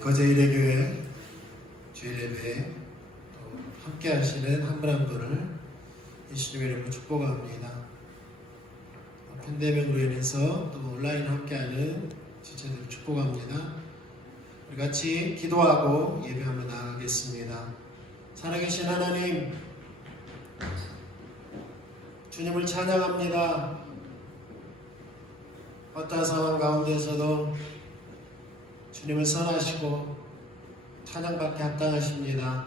거제일의교회 주일 예배에 함께 하시는 한 분 한 분을 예수님의 이름으로 축복합니다. 팬데믹으로 인해서 또 온라인 함께하는 지체들을 축복합니다. 우리 같이 기도하고 예배하며 나아가겠습니다. 살아계신 하나님, 주님을 찬양합니다. 어떠한 상황 가운데서도 주님을 선하시고 찬양받게 합당하십니다.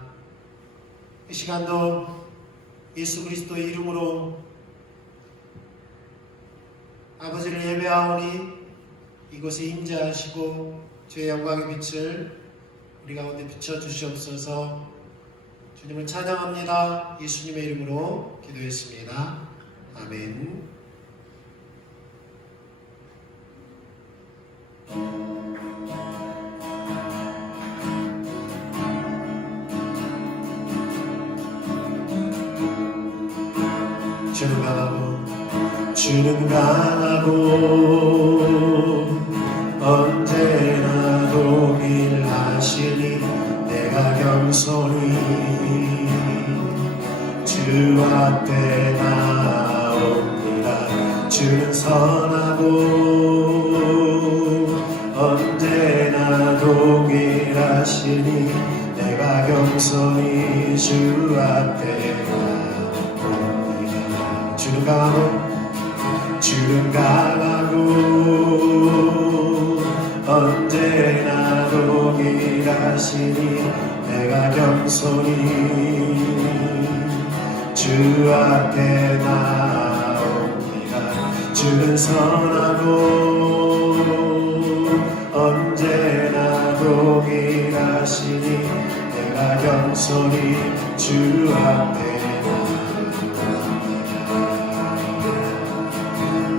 이 시간도 예수 그리스도의 이름으로 아버지를 예배하오니 이곳에 임재하시고 주의 영광의 빛을 우리 가운데 비춰주시옵소서. 주님을 찬양합니다. 예수님의 이름으로 기도했습니다. 아멘. 주는 강하고 언제나 동일하시니 내가 겸손히 주 앞에 나옵니다. 주는 선하고 언제나 동일하시니 내가 겸손히 주 앞에 나옵니다. 주는 강하고 언제나 동일하시니 내가 겸손히 주 앞에 나옵니다. 주는 선하고 언제나 동일하시니 내가 겸손히 주 앞에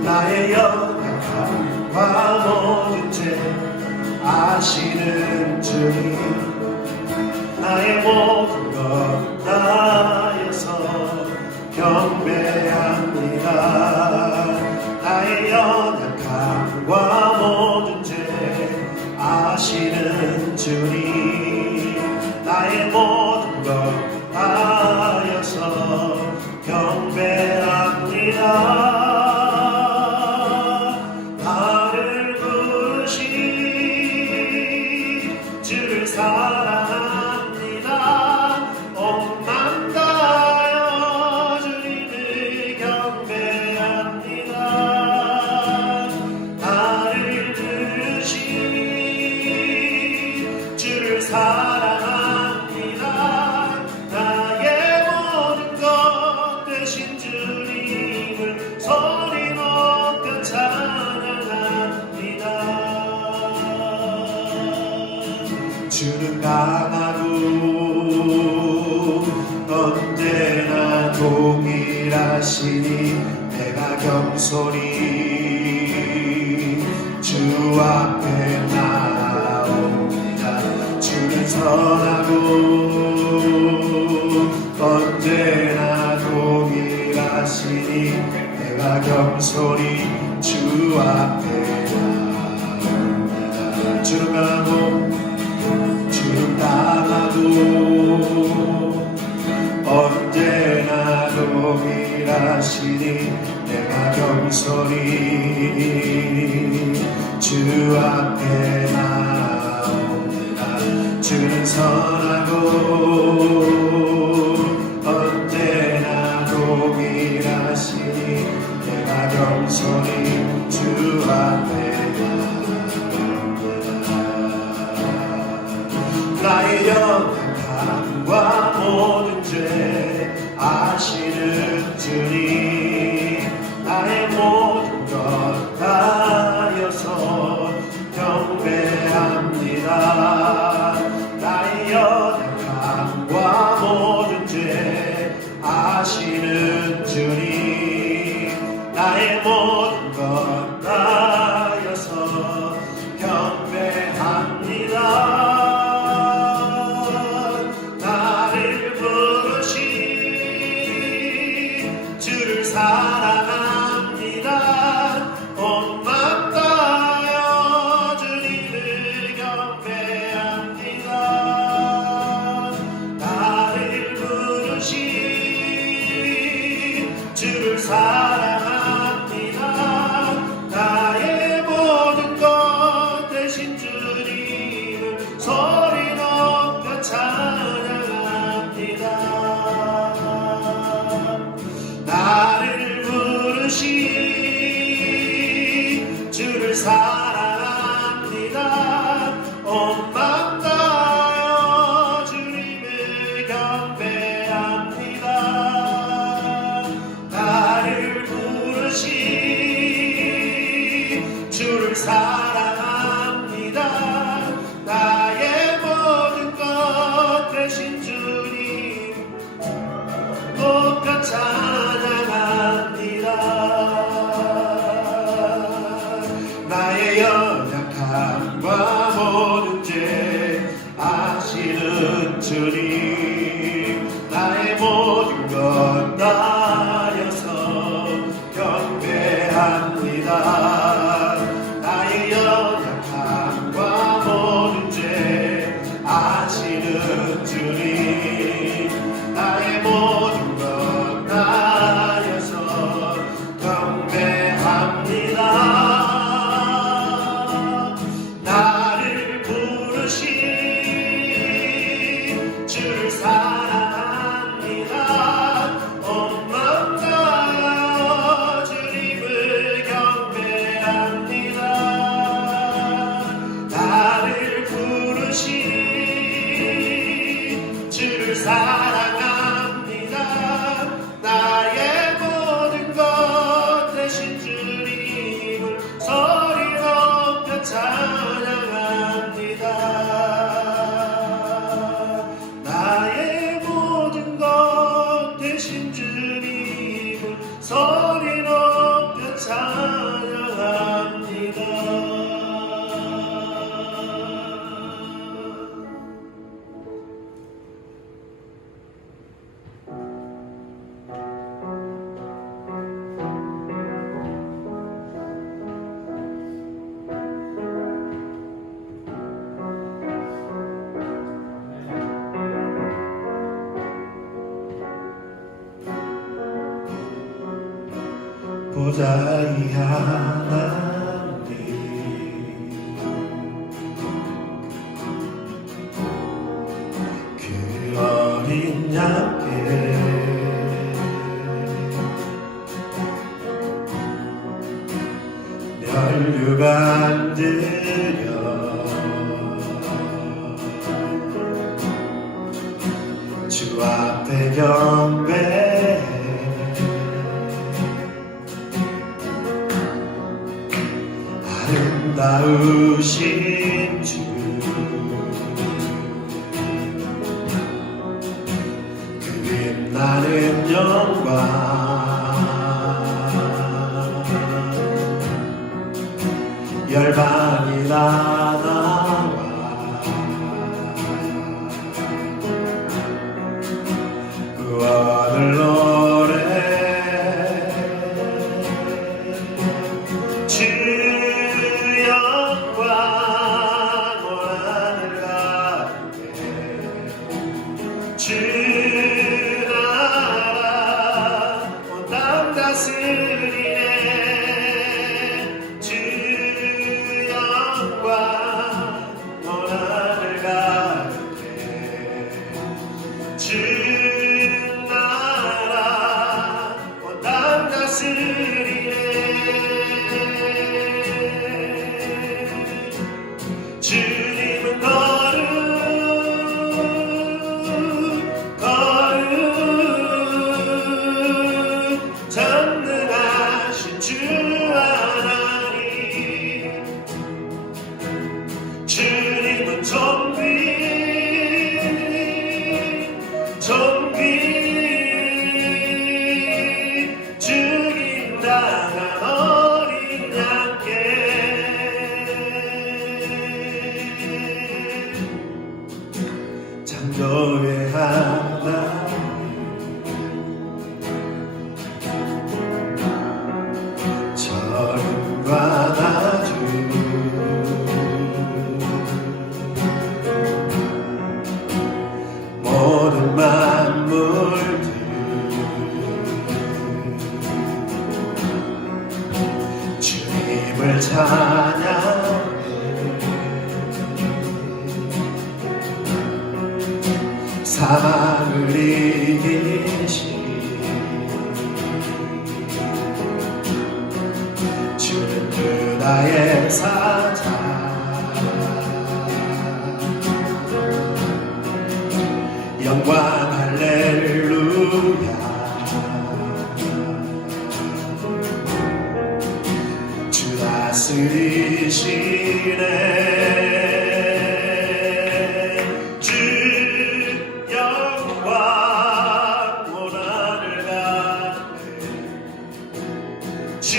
나의 연약함과 모든 죄 아시는 주님, 나의 모든 것 다하여서 경배합니다. 나의 연약함과 모든 죄 아시는 주님, 나의 모든 것 다하여서 경배합니다. 사랑합니다. 온 맘 다하여 주님을 경배합니다. 나를 부르신 주를 사랑합니다. 나의 모든 것 되신 주님을 소리 높여 찬양합니다. 주는 강하고 언제나 동일하시니 내가 겸손히 주 앞에 나옵니다. 주는 선하고 언제나 동일하시니 내가 겸손히 주 앞에 나옵니다. 주는 강하고 언제나 동일하시니 내가 겸손히 주 앞에 나옵니다. 주는 선하고 언제나 동일하시니 내가 겸손히 주 앞에 나의 연약함과 모든 죄 아시는 주님, 나의 모든 것 다하여서 경배합니다. 나의 연약함과 모든 죄 아시는 주님, 나의 모든 것 다하여서 주를 사랑합니다. 온 맘 다하여 주님을 경배합니다. 나를 부르신 주를 사랑합니다. 나의 모든 것 되신 주님 높여 찬양합니다. 나의 연약함과 모든 죄 아시는 주님, 나의 모든 것 다하여서 경배합니다. 나의 연약함과 모든 죄 아시는 주님, 나의 모든 것 다하여서 경배합니다. 나를 부르신 주를 사랑합니다. 온 마음 다하여 주님을 경배합니다. 나를 부르신 주를 사랑합니다. 나의 모든 것 되신 주님을 소리 높여 찬양합니다. 나의 모든 것 되신 주님을 소리 높여 찬양합니다. 보좌의 하나님, 그 어린 양께 멸류관 드려 주 앞에 경배해. 아름다우신 주, 그 빛나는 영광, 열방이 다 나와 구원을 노래. 주 나라 온 땅 다스리네. 주 영광 온 하늘 가득해. 주 나라 온 땅 다스리네. 주님은 전능하신 주 하나님, 주님은 존귀 죽임 당한 어린 양께 창조의 하나님, 저름과 나주 모든 만물들 주님을 찬양해. 사망을 이기신 주는 그 나의 사자 영광 할렐루야 주 다스리시네 주 영광 온 하늘 가운데 주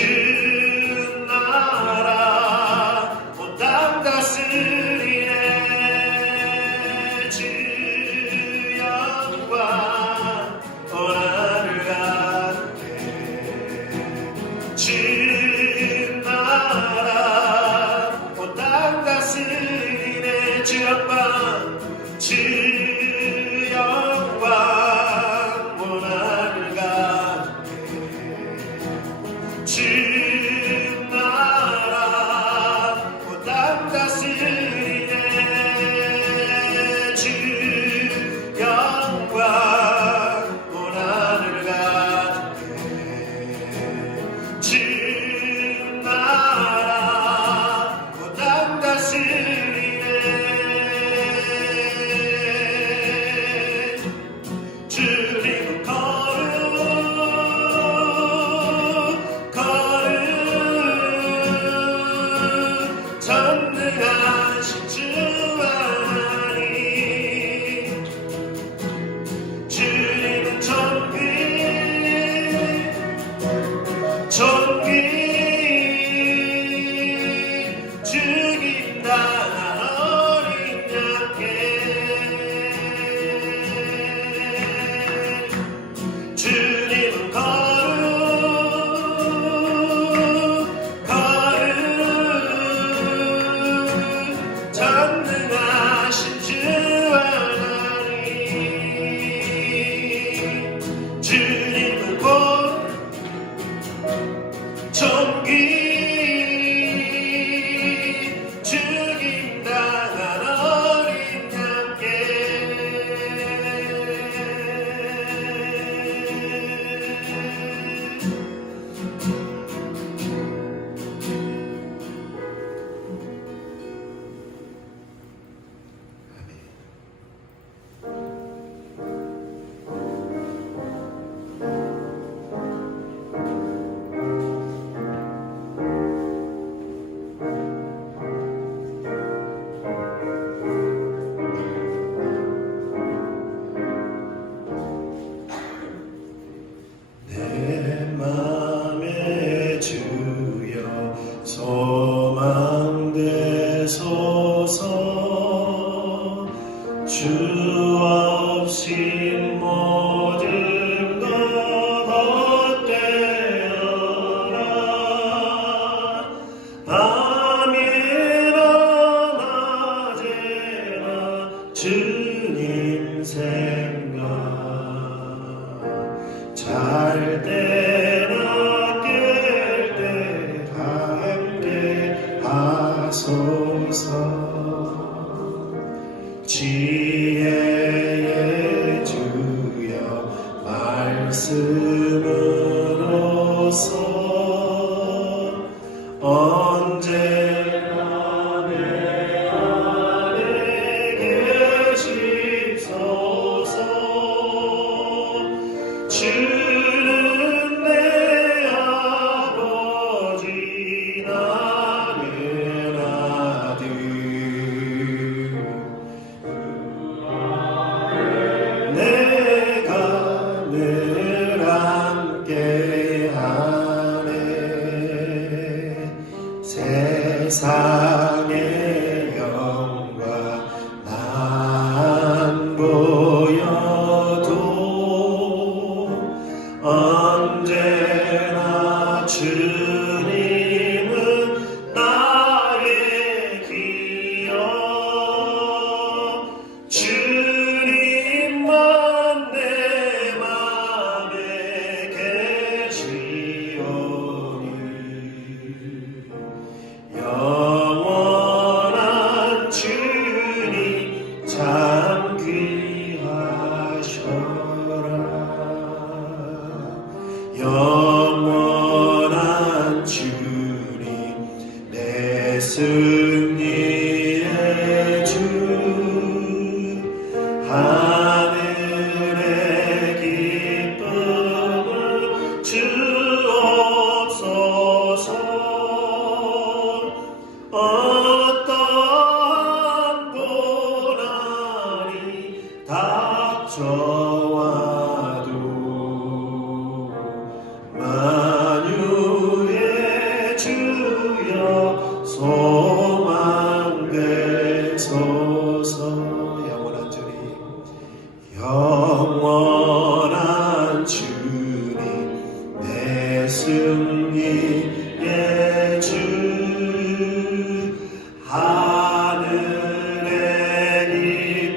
나라 온 땅 다스리네 주 영광 온 하늘 가운데 주 나라 온 땅 다스리네 주 영광 주 영광 온 하늘 가운데 주 나라 온 땅 다스리네 주 영광 온 하늘 가운데 주 나라 온 땅 다스리네 주님은 전능하신 주 하나님 주님은 존귀 죽임당한 어린 양께 주님은 전능하신 주 하나님 주님은 곧 존귀 죽임당한 어린 내 맘에 주여 소망 되소서 주 없인 모든 것 헛되어라 밤이나 낮에나 주님 생각 잘 때나 깰 때 함께 하소서 지혜의 주여 말씀으로서 언제나 내 안에 계시소서 주는 내 아버지 나는 아들 내가 늘 함께하네 세상의 영광 난 보여도 언제나 주님은 나의 기억 주님만 내 맘에 계시오니 영원 승리의 주 하늘의 기쁨을 주옵소서. 어떠한 고난이 닥쳐와도 만유의 주여 소망되소서. 영원한 주님, 영원한 주님, 내 승리의 주 하늘의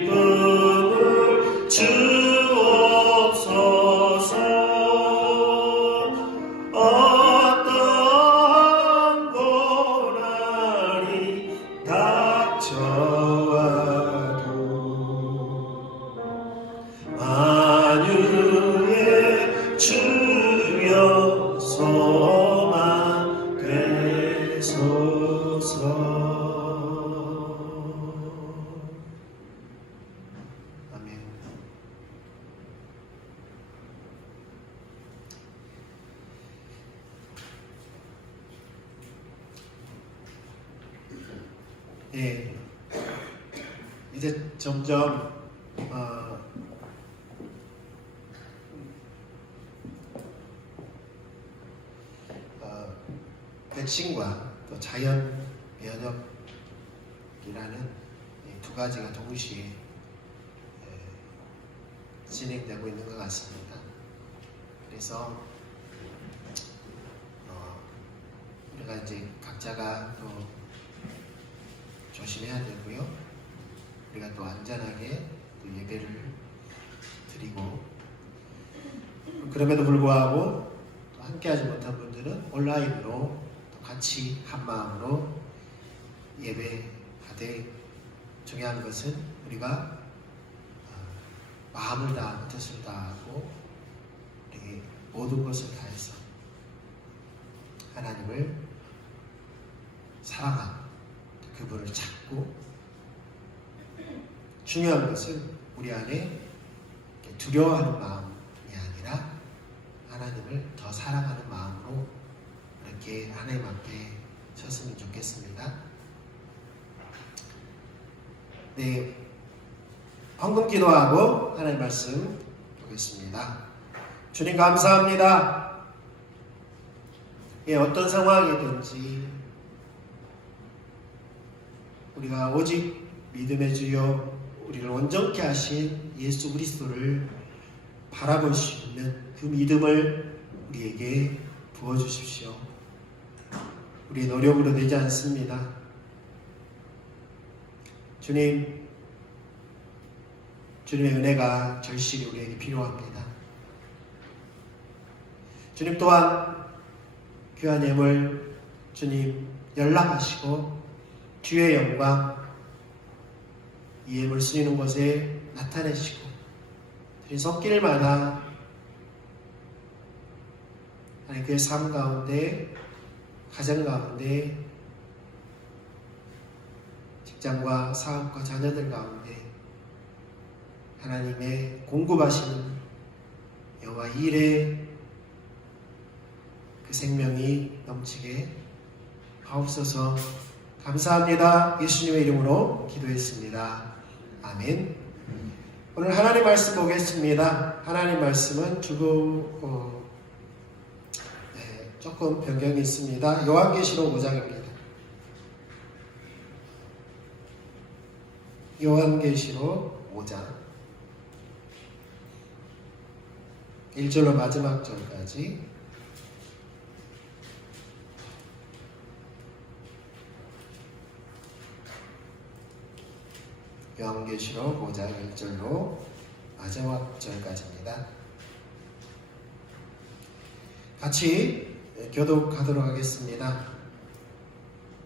기쁨을 주옵소서. 어떠한 고난이 닥쳐와도 만유의 주여 소망되소서. 아멘. 예, 이제 점점 백신과 또 자연 면역이라는 이 두 가지가 동시에 진행되고 있는 것 같습니다. 그래서 우리가 이제 각자가 또 조심해야 되고요. 우리가 또 안전하게 또 예배를 드리고, 그럼에도 불구하고 또 함께하지 못한 분들은 온라인으로 또 같이 한 마음으로 예배하되, 중요한 것은 우리가 마음을 다하고 뜻을 다하고 우리 모든 것을 다해서 하나님을 사랑하고 그분을 찾고, 중요한 것은 우리 안에 두려워하는 마음이 아니라 하나님을 더 사랑하는 마음으로 이렇게 하나님 앞에 섰으면 좋겠습니다. 네, 헌금 기도하고 하나님 말씀 보겠습니다. 주님 감사합니다. 예, 어떤 상황이든지 우리가 오직 믿음의 주여 우리를 온전케 하신 예수 그리스도를 바라볼 수 있는 그 믿음을 우리에게 부어주십시오. 우리의 노력으로 되지 않습니다. 주님, 주님의 은혜가 절실히 우리에게 필요합니다. 주님 또한 귀한 예물 주님 연락하시고 주의 영광 이 예물 쓰이는 곳에 나타내시고 주님 손길마다 하나님 그의 삶 가운데, 가정 가운데, 직장과 사업과 자녀들 가운데 하나님의 공급하시는 여호와 일의 그 생명이 넘치게 하옵소서. 감사합니다. 예수님의 이름으로 기도했습니다. 아멘. 오늘 하나님 말씀 보겠습니다. 하나님 말씀은 조금 변경이 있습니다. 요한계시록 5장입니다. 요한계시록 5장 1절로 마지막 절까지 요한계시록 5장 1절로 마지막 절까지입니다. 같이 교독하도록 하겠습니다.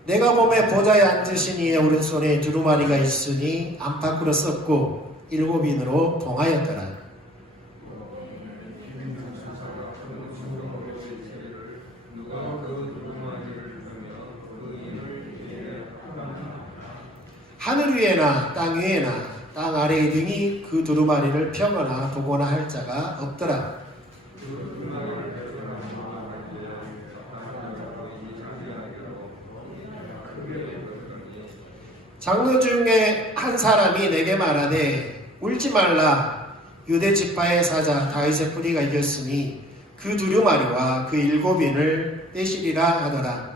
내가 보매 보좌에 앉으신 이의 오른손에 두루마리가 있으니 안팎으로 썼고 7인으로 봉하였더라. 하늘 위에나 땅 위에나 땅 아래에 등이 그 두루마리를 펴거나 보거나 할 자가 없더라. 장로 중에 한 사람이 내게 말하되 울지 말라. 유대 지파의 사자 다윗의 뿌리가 이겼으니 그 두루마리와 그 7인을 떼시리라 하더라.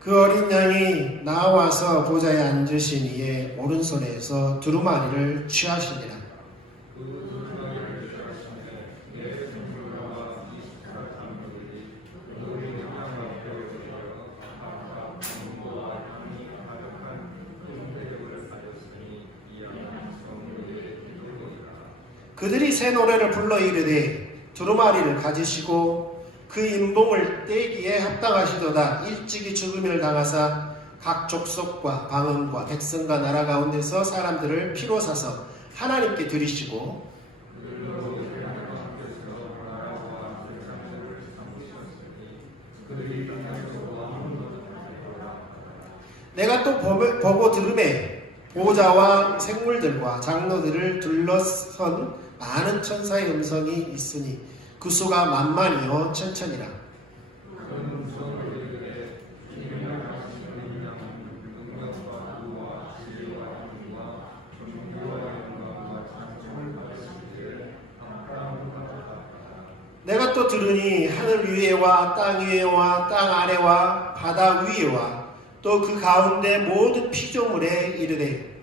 그 어린 양이 나와서 보좌에 앉으신 이의 오른손에서 두루마리를 취하시니라. 그들이 새 노래를 불러 이르되 두루마리를 가지시고 그 인봉을 떼기에 합당하시도다. 일찍이 죽음을 당하사 각 족속과 방언과 백성과 나라 가운데서 사람들을 피로 사서 하나님께 드리시고 내가 또 보고 들음에 보호자와 생물들과 장로들을 둘러선 많은 천사의 음성이 있으니 그 수가 만만이요 천천이라. 내가 또 들으니 하늘 위에와 땅 위에와 땅 아래와 바다 위에와 또 그 가운데 모든 피조물에 이르되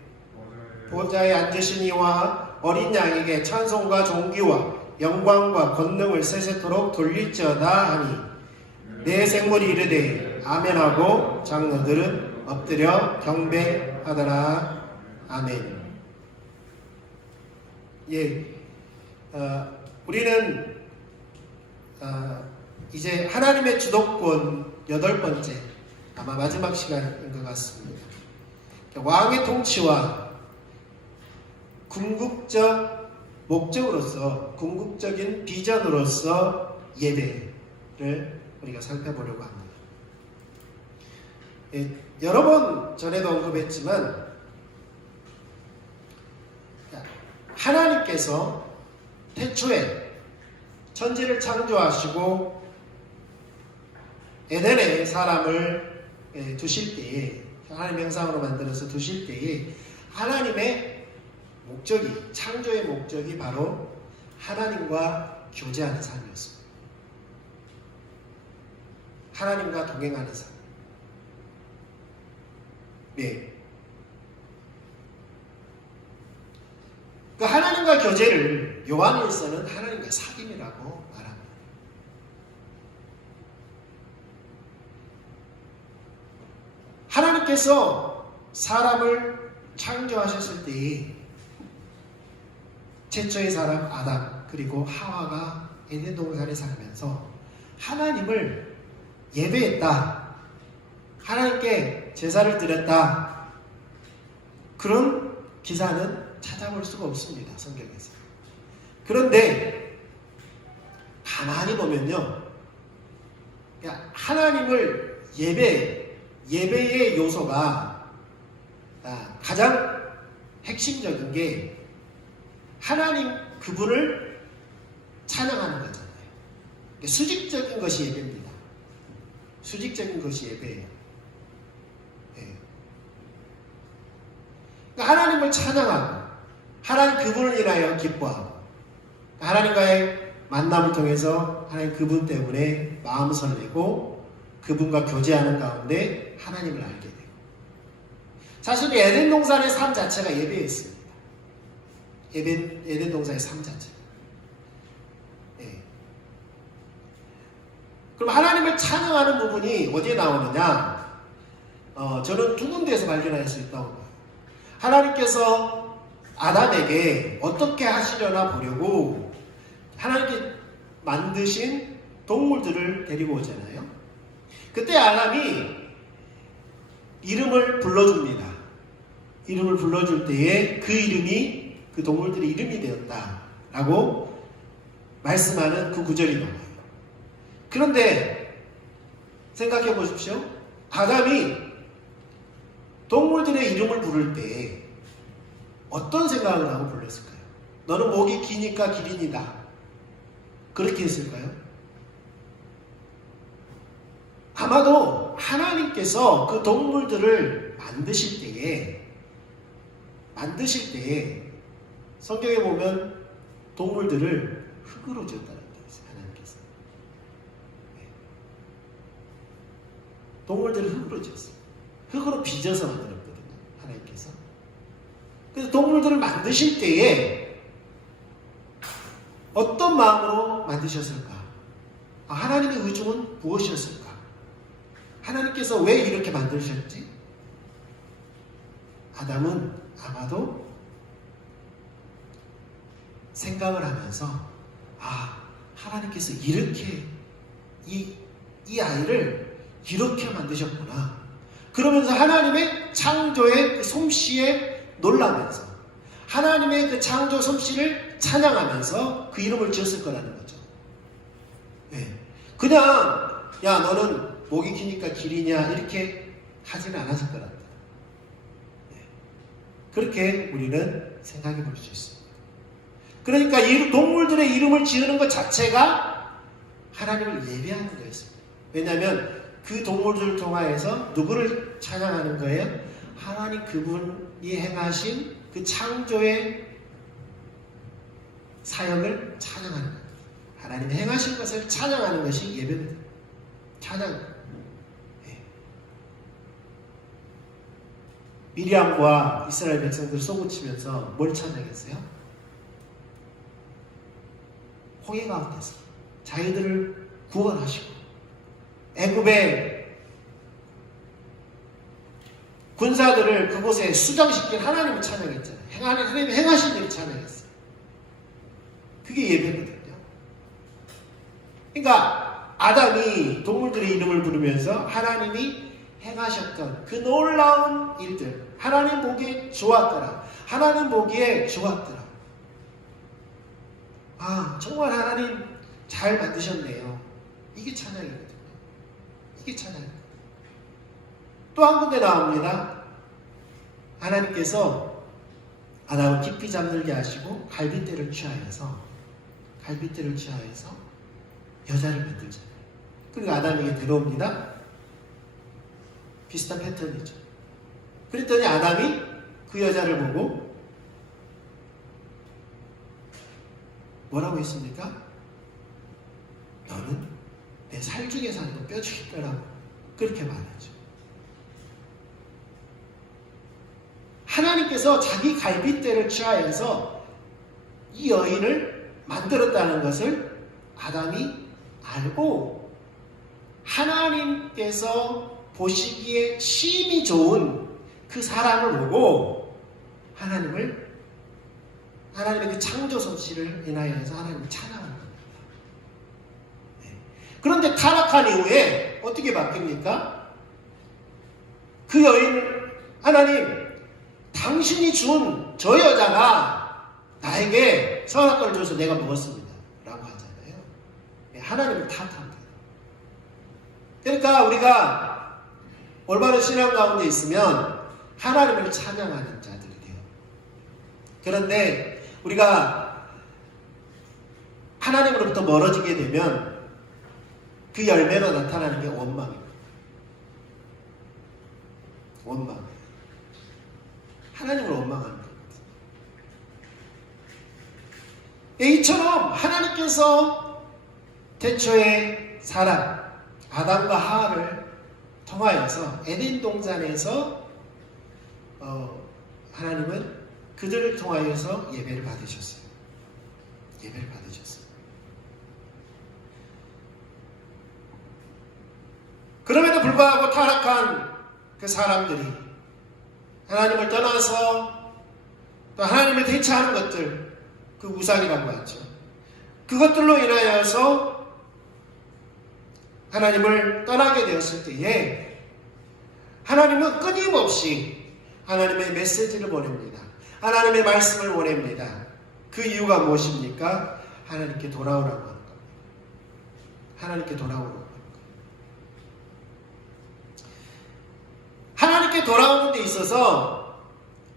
보좌에 앉으신 이와 어린 양에게 찬송과 존귀와 영광과 권능을 세세토록 돌릴지어다 하니 내 생물이 이르되 아멘하고 장로들은 엎드려 경배하더라. 아멘. 우리는 이제 하나님의 주도권 8번째, 아마 마지막 시간인 것 같습니다. 왕의 통치와 궁극적 목적으로서, 궁극적인 비전으로서 예배를 우리가 살펴보려고 합니다. 여러 번 전에도 언급했지만 하나님께서 태초에 천지를 창조하시고 에덴에 사람을 두실 때에, 하나님의 형상으로 만들어서 두실 때에 하나님의 목적이, 창조의 목적이 바로 하나님과 교제하는 삶이었습니다. 하나님과 동행하는 삶. 네. 그 하나님과 교제를 요한일서는 하나님과 사귐이라고 말합니다. 하나님께서 사람을 창조하셨을 때에 최초의 사람 아담 그리고 하와가 에덴 동산에 살면서 하나님을 예배했다. 하나님께 제사를 드렸다. 그런 기사는 찾아볼 수가 없습니다. 성경에서. 그런데 가만히 보면요, 하나님을 예배의 요소가 가장 핵심적인 게 하나님 그분을 찬양하는 거잖아요. 수직적인 것이 예배입니다. 수직적인 것이 예배예요. 네. 그러니까 하나님을 찬양하고 하나님 그분을 인하여 기뻐하고 하나님과의 만남을 통해서 하나님 그분 때문에 마음 설레고 그분과 교제하는 가운데 하나님을 알게 되고, 사실 에덴 동산의 삶 자체가 예배였습니다. 에덴 동산의 삶 자체. 네. 그럼 하나님을 찬양하는 부분이 어디에 나오느냐? 저는 두 군데에서 발견할 수 있다고 봐요. 하나님께서 아담에게 어떻게 하시려나 보려고 하나님께 만드신 동물들을 데리고 오잖아요. 그때 아담이 이름을 불러줍니다. 이름을 불러줄 때에 그 이름이 그 동물들의 이름이 되었다라고 말씀하는 그 구절이 나와요. 그런데 생각해 보십시오. 아담이 동물들의 이름을 부를 때 어떤 생각을 하고 불렀을까요? 너는 목이 기니까 기린이다. 그렇게 했을까요? 아마도 하나님께서 그 동물들을 만드실 때에 성경에 보면 동물들을 흙으로 지었다는 거예요. 하나님께서. 동물들을 흙으로 지었어요. 흙으로 빚어서 만들었거든요. 하나님께서. 그래서 동물들을 만드실 때에 어떤 마음으로 만드셨을까? 하나님의 의중은 무엇이었을까? 하나님께서 왜 이렇게 만드셨지? 아담은 아마도 생각을 하면서 하나님께서 이렇게 이 아이를 이렇게 만드셨구나. 그러면서 하나님의 창조의 그 솜씨에 놀라면서 하나님의 그 창조 솜씨를 찬양하면서 그 이름을 지었을 거라는 거죠. 네. 그냥 야 너는 목이 기니까 기리냐 이렇게 하지는 않았을 거랍니다. 네. 그렇게 우리는 생각해 볼 수 있습니다. 그러니까 이 동물들의 이름을 지으는 것 자체가 하나님을 예배하는 거였습니다. 왜냐하면 그 동물들을 통하여서 누구를 찬양하는 거예요? 하나님 그분이 행하신 그 창조의 사역을 찬양하는 거예요. 하나님이 행하신 것을 찬양하는 것이 예배입니다. 찬양. 네. 미리암과 이스라엘 백성들 쏘고치면서 뭘 찬양했어요? 홍해 가운데서 자기들을 구원하시고 애굽의 군사들을 그곳에 수장시킨 하나님을 찬양했잖아요. 하나님 행하신 일을 찬양했어요. 그게 예배거든요. 그러니까 아담이 동물들의 이름을 부르면서 하나님이 행하셨던 그 놀라운 일들, 하나님 보기에 좋았더라. 하나님 보기에 좋았더라. 정말 하나님 잘 만드셨네요. 이게 찬양이거든요. 이게 찬양이거든요. 또 한 군데 나옵니다. 하나님께서 아담을 깊이 잠들게 하시고 갈빗대를 취하여서 여자를 만들잖아요. 그리고 아담에게 데려옵니다. 비슷한 패턴이죠. 그랬더니 아담이 그 여자를 보고 뭐라고 했습니까? 너는 내 살 중에 사는 거 뼈 중에 뼈라고 그렇게 말하죠. 하나님께서 자기 갈빗대를 취하여서 이 여인을 만들었다는 것을 아담이 알고 하나님께서 보시기에 심히 좋은 그 사람을 보고 하나님의 그 창조 솜씨를 인하여서 하나님을 찬양하는 겁니다. 네. 그런데 타락한 이후에 어떻게 바뀝니까? 그 여인 하나님 당신이 준 저 여자가 나에게 선악과를 줘서 내가 먹었습니다. 라고 하잖아요. 하나님을 탓합니다. 그러니까 우리가 올바른 신앙 가운데 있으면 하나님을 찬양하는 자들이 돼요. 그런데 우리가 하나님으로부터 멀어지게 되면 그 열매로 나타나는 게 원망입니다. 원망. 하나님을 원망하는 거거든요. 이처럼 하나님께서 태초에 사람 아담과 하와를 통하여서 에덴 동산에서 하나님은 그들을 통하여서 예배를 받으셨어요. 예배를 받으셨어요. 그럼에도 불구하고 타락한 그 사람들이 하나님을 떠나서 또 하나님을 대체하는 것들, 그 우상이라고 하죠. 그것들로 인하여서 하나님을 떠나게 되었을 때에 하나님은 끊임없이 하나님의 메시지를 보냅니다. 하나님의 말씀을 보냅니다. 그 이유가 무엇입니까? 하나님께 돌아오라고 하는 겁니다. 하나님께 돌아오라고 하는 겁니다. 하나님께 돌아오는 데 있어서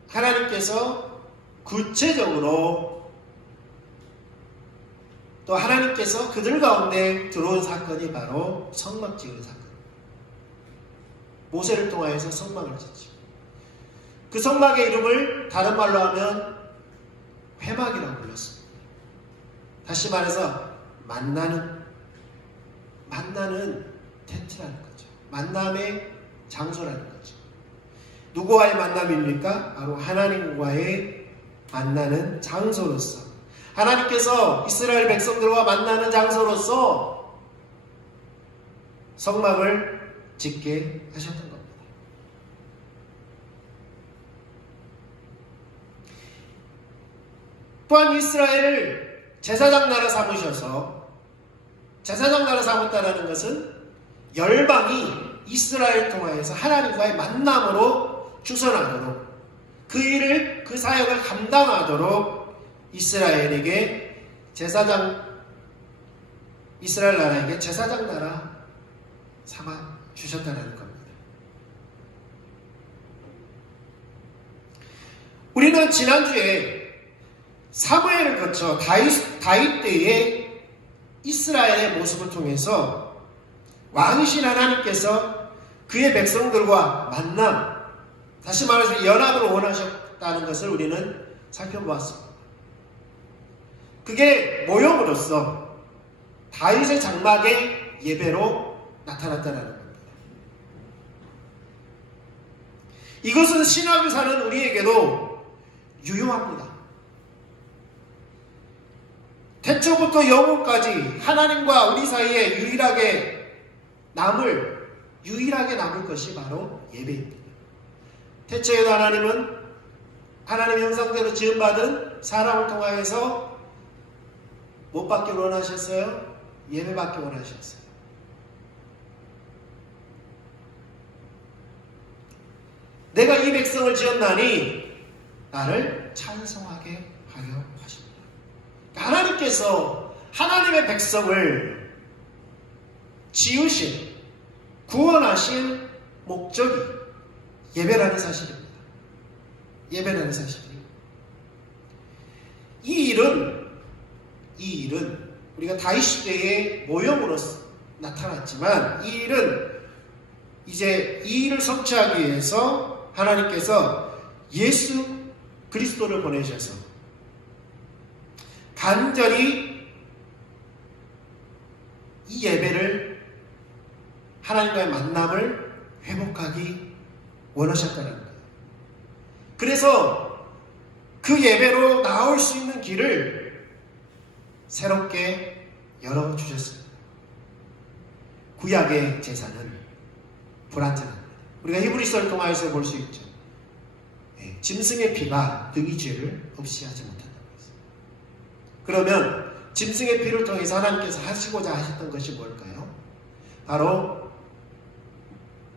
하나님께서 구체적으로 또 하나님께서 그들 가운데 들어온 사건이 바로 성막 지은 사건. 모세를 통하여서 성막을 짓죠. 그 성막의 이름을 다른 말로 하면 회막이라고 불렀습니다. 다시 말해서 만나는 텐트라는 거죠. 만남의 장소라는 거죠. 누구와의 만남입니까? 바로 하나님과의 만나는 장소로서, 하나님께서 이스라엘 백성들과 만나는 장소로서 성막을 짓게 하셨던 겁니다. 또한 이스라엘을 제사장 나라 삼으셔서, 제사장 나라 삼았다는 것은 열방이 이스라엘을 통하여서 하나님과의 만남으로 주선하도록, 그 일을, 그 사역을 감당하도록 이스라엘에게 이스라엘 나라에게 제사장 나라 삼아 주셨다는 겁니다. 우리는 지난주에 사무엘을 거쳐 다윗 때의 이스라엘의 모습을 통해서 왕이신 하나님께서 그의 백성들과 만남, 다시 말해서 연합을 원하셨다는 것을 우리는 살펴보았습니다. 그게 모형으로서 다윗의 장막의 예배로 나타났다는 겁니다. 이것은 신학을 사는 우리에게도 유효합니다. 태초부터 영혼까지 하나님과 우리 사이에 유일하게 남을 것이 바로 예배입니다. 태초에도 하나님은 하나님의 형상대로 지음받은 사람을 통하여서 못 받기 원하셨어요? 예배 받기 원하셨어요. 내가 이 백성을 지었나니 나를 찬송하게 하려 하십니다. 하나님께서 하나님의 백성을 지으신, 구원하신 목적이 예배라는 사실입니다. 예배라는 사실이에요. 이 일은 우리가 다윗 시대의 모형으로 나타났지만, 이 일은 이제 이 일을 성취하기 위해서 하나님께서 예수 그리스도를 보내셔서 간절히 이 예배를, 하나님과의 만남을 회복하기 원하셨다는 거예요. 그래서 그 예배로 나올 수 있는 길을 새롭게 열어주셨습니다. 구약의 제사는 불완전합니다. 우리가 히브리서를 통하여서 볼 수 있죠. 짐승의 피가 등이 죄를 없이 하지 못한다고 했습니다. 그러면 짐승의 피를 통해서 하나님께서 하시고자 하셨던 것이 뭘까요? 바로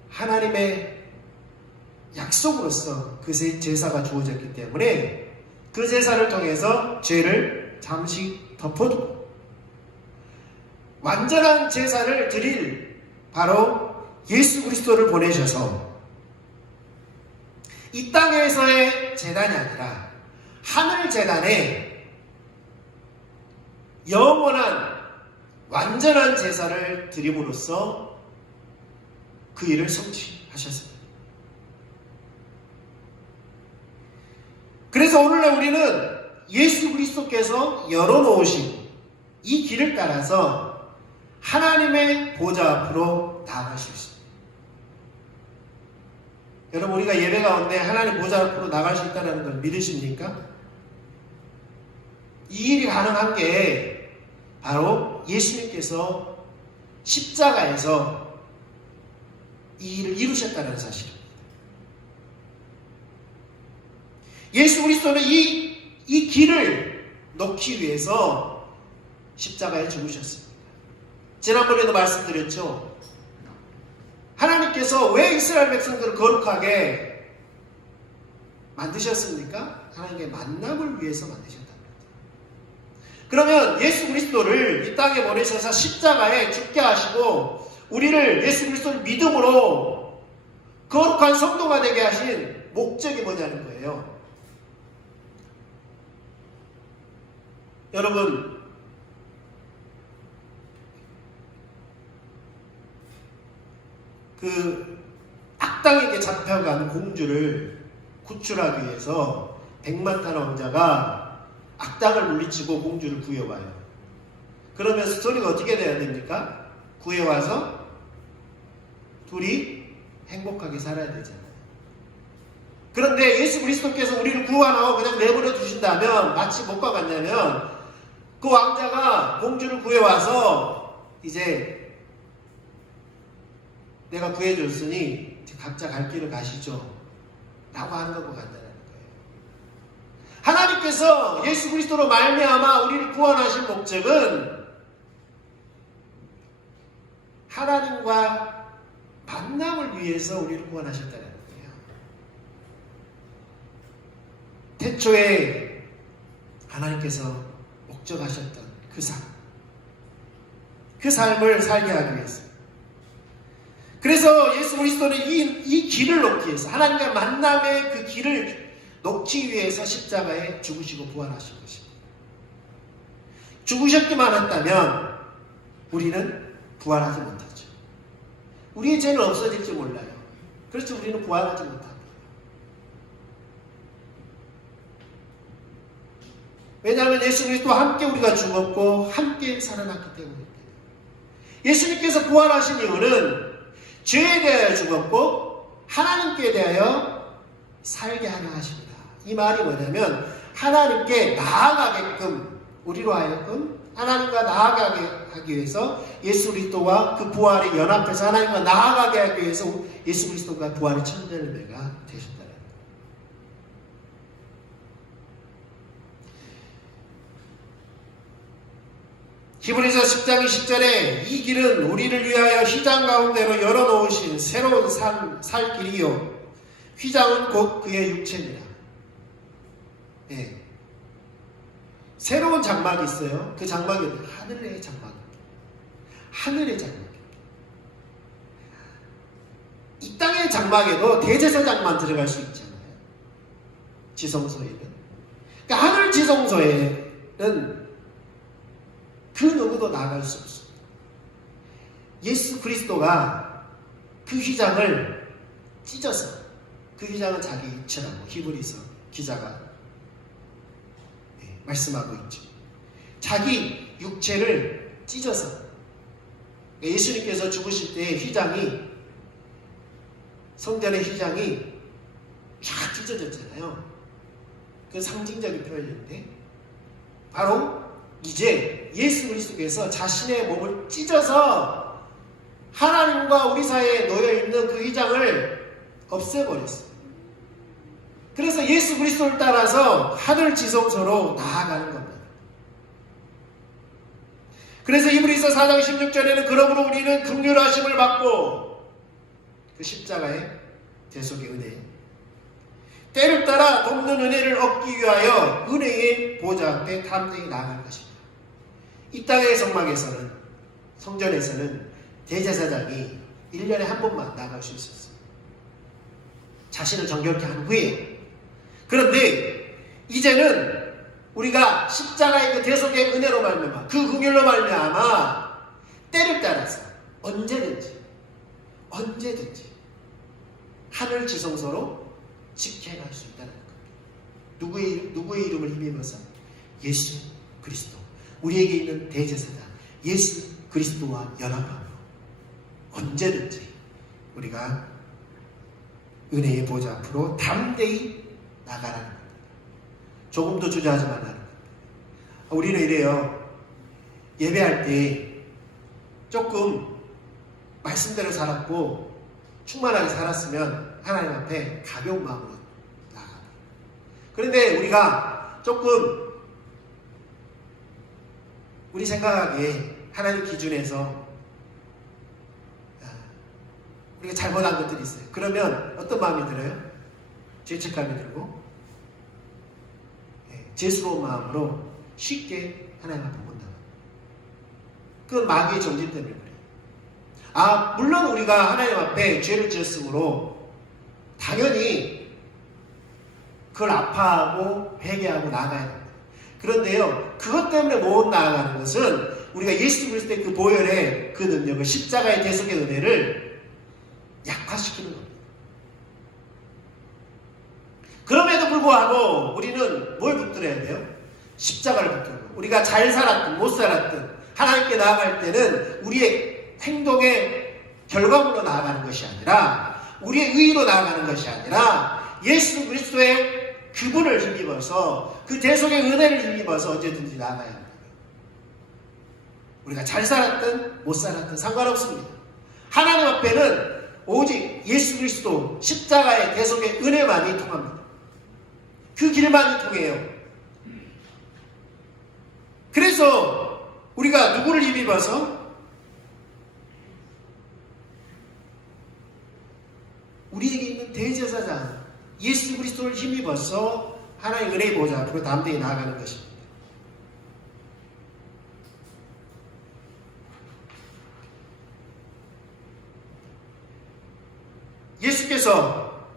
하나님의 약속으로서 그 제사가 주어졌기 때문에 그 제사를 통해서 죄를 잠시 덮어두고 완전한 제사를 드릴 바로 예수 그리스도를 보내셔서 이 땅에서의 제단이 아니라 하늘 제단에 영원한 완전한 제사를 드림으로써 그 일을 성취하셨습니다. 그래서 오늘날 우리는 예수 그리스도께서 열어놓으신 이 길을 따라서 하나님의 보좌 앞으로 나아갈 수 있습니다. 여러분, 우리가 예배 가운데 하나님 보좌 앞으로 나갈 수 있다는 걸 믿으십니까? 이 일이 가능한 게 바로 예수님께서 십자가에서 이 일을 이루셨다는 사실입니다. 예수 그리스도는 이 길을 놓기 위해서 십자가에 죽으셨습니다. 지난번에도 말씀드렸죠. 하나님께서 왜 이스라엘 백성들을 거룩하게 만드셨습니까? 하나님의 만남을 위해서 만드셨다. 그러면 예수 그리스도를 이 땅에 보내셔서 십자가에 죽게 하시고 우리를 예수 그리스도를 믿음으로 거룩한 성도가 되게 하신 목적이 뭐냐는 거예요. 여러분, 그 악당에게 잡혀간 공주를 구출하기 위해서 백만탄 왕자가 악당을 물리치고 공주를 구해와요. 그러면 스토리가 어떻게 돼야 됩니까? 구해와서 둘이 행복하게 살아야 되잖아요. 그런데 예수 그리스도께서 우리를 구원하고 그냥 내버려 두신다면 마치 뭐가 같냐면 그 왕자가 공주를 구해와서 이제 내가 구해줬으니 각자 갈 길을 가시죠 라고 하는 것과 같다는 거예요. 하나님께서 예수 그리스도로 말미암아 우리를 구원하신 목적은 하나님과 만남을 위해서 우리를 구원하셨다는 거예요. 태초에 하나님께서 목적하셨던 그 삶을 살게 하기 위해서. 그래서 예수 그리스도는 이 길을 놓기 위해서, 하나님과 만남의 그 길을 놓기 위해서 십자가에 죽으시고 부활하신 것입니다. 죽으셨기만 한다면 우리는 부활하지 못하죠. 우리의 죄는 없어질지 몰라요. 그렇죠. 우리는 부활하지 못합니다. 왜냐하면 예수 그리스도와 함께 우리가 죽었고 함께 살아났기 때문입니다. 예수님께서 부활하신 이유는 죄에 대하여 죽었고 하나님께 대하여 살게 하려 하십니다. 이 말이 뭐냐면 하나님께 나아가게끔, 우리로 하여금 하나님과 나아가게 하기 위해서 예수 그리스도와 그 부활에 연합해서 하나님과 나아가게 하기 위해서 예수 그리스도가 부활의 천재가 되셨다는 거예요. 히브리서 10장 20절에 이 길은 우리를 위하여 휘장 가운데로 열어놓으신 새로운 살 길이요 휘장은 곧 그의 육체니라. 네. 새로운 장막이 있어요. 그 장막이 하늘의 장막입니다. 하늘의 장막입니다. 이 땅의 장막에도 대제사장만 들어갈 수 있잖아요. 지성소에는. 그러니까 하늘 지성소에는 그 누구도 나갈 수 없습니다. 예수 그리스도가 그 휘장을 찢어서, 그 휘장은 자기 육체라고 히브리서 기자가 말씀하고 있죠. 자기 육체를 찢어서, 예수님께서 죽으실 때 휘장이, 성전의 휘장이 쫙 찢어졌잖아요. 그 상징적인 표현인데 바로 이제 예수 그리스도께서 자신의 몸을 찢어서 하나님과 우리 사이에 놓여있는 그 휘장을 없애버렸어요. 그래서 예수 그리스도를 따라서 하늘 지성소로 나아가는 겁니다. 그래서 히브리서 4장 16절에는 그러므로 우리는 긍휼하심을 받고 그 십자가의 대속의 은혜, 때를 따라 돕는 은혜를 얻기 위하여 은혜의 보좌 앞에 담대히 나아갈 것입니다. 이 땅의 성막에서는, 성전에서는 대제사장이 1년에 한 번만 나갈 수 있었어요. 자신을 정결케 한 후에. 그런데 이제는 우리가 십자가의 그 대속의 은혜로 말미암아, 그 긍휼로 말미암아 때를 따라서 언제든지 하늘 지성소로 직행할 수 있다는 겁니다. 누구의 이름을 힘입어서? 예수 그리스도. 우리에게 있는 대제사장 예수 그리스도와 연합하며 언제든지 우리가 은혜의 보좌 앞으로 담대히 나가라는 겁니다. 조금도 주저하지 말라는 겁니다. 우리는 이래요. 예배할 때 조금 말씀대로 살았고 충만하게 살았으면 하나님 앞에 가벼운 마음으로 나아갑니다. 그런데 우리가 조금 우리 생각하기에 하나님 기준에서 우리가 잘못한 것들이 있어요. 그러면 어떤 마음이 들어요? 죄책감이 들고 죄스러운 마음으로 쉽게 하나님 앞에 본다. 그건 마귀의 정죄 때문에 그래요. 물론 우리가 하나님 앞에 죄를 지었으므로 당연히 그걸 아파하고 회개하고 나아가야 됩니다. 그런데요, 그것 때문에 못 나아가는 것은 우리가 예수 그리스도의 그 보혈의 그 능력을, 십자가의 대속의 은혜를 약화시키는 겁니다. 그럼에도 불구하고 우리는 뭘 붙들어야 돼요? 십자가를 붙들고, 우리가 잘 살았든 못 살았든 하나님께 나아갈 때는 우리의 행동의 결과물로 나아가는 것이 아니라, 우리의 의로 나아가는 것이 아니라 예수 그리스도의 그분을 힘입어서, 그 대속의 은혜를 힘입어서 언제든지 나아가야 합니다. 우리가 잘 살았든 못 살았든 상관없습니다. 하나님 앞에는 오직 예수 그리스도 십자가의 대속의 은혜만이 통합니다. 그 길만이 통해요. 그래서 우리가 누구를 힘입어서? 우리에게 있는 대제사장 예수 그리스도를 힘입어서 하나님의 은혜의 보좌 앞으로 담대히 나아가는 것입니다. 예수께서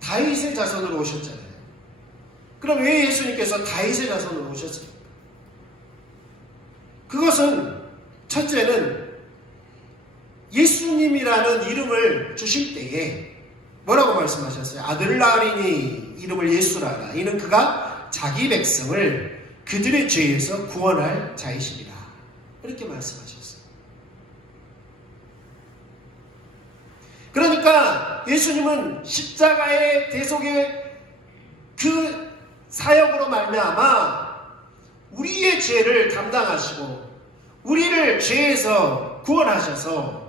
다윗의 자손으로 오셨잖아요. 그럼 왜 예수님께서 다윗의 자손으로 오셨습니까? 그것은 첫째는 예수님이라는 이름을 주실 때에 뭐라고 말씀하셨어요? 아들을 낳으리니 이름을 예수라 하라. 이는 그가 자기 백성을 그들의 죄에서 구원할 자이십니다. 이렇게 말씀하셨어요. 그러니까 예수님은 십자가의 대속의 그 사역으로 말미암아 우리의 죄를 담당하시고 우리를 죄에서 구원하셔서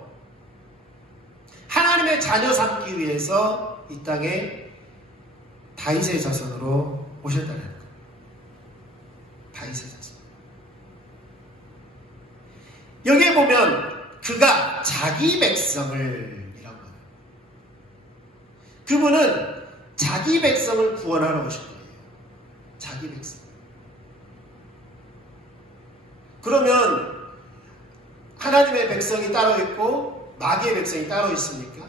하나님의 자녀 삼기 위해서 이 땅에 다윗의 자손으로 오셨다는 거예요. 다윗의 자손. 여기에 보면 그가 자기 백성을 이란 거예요. 그분은 자기 백성을 구원하러 오신 거예요. 자기 백성. 그러면 하나님의 백성이 따로 있고 마귀의 백성이 따로 있습니까?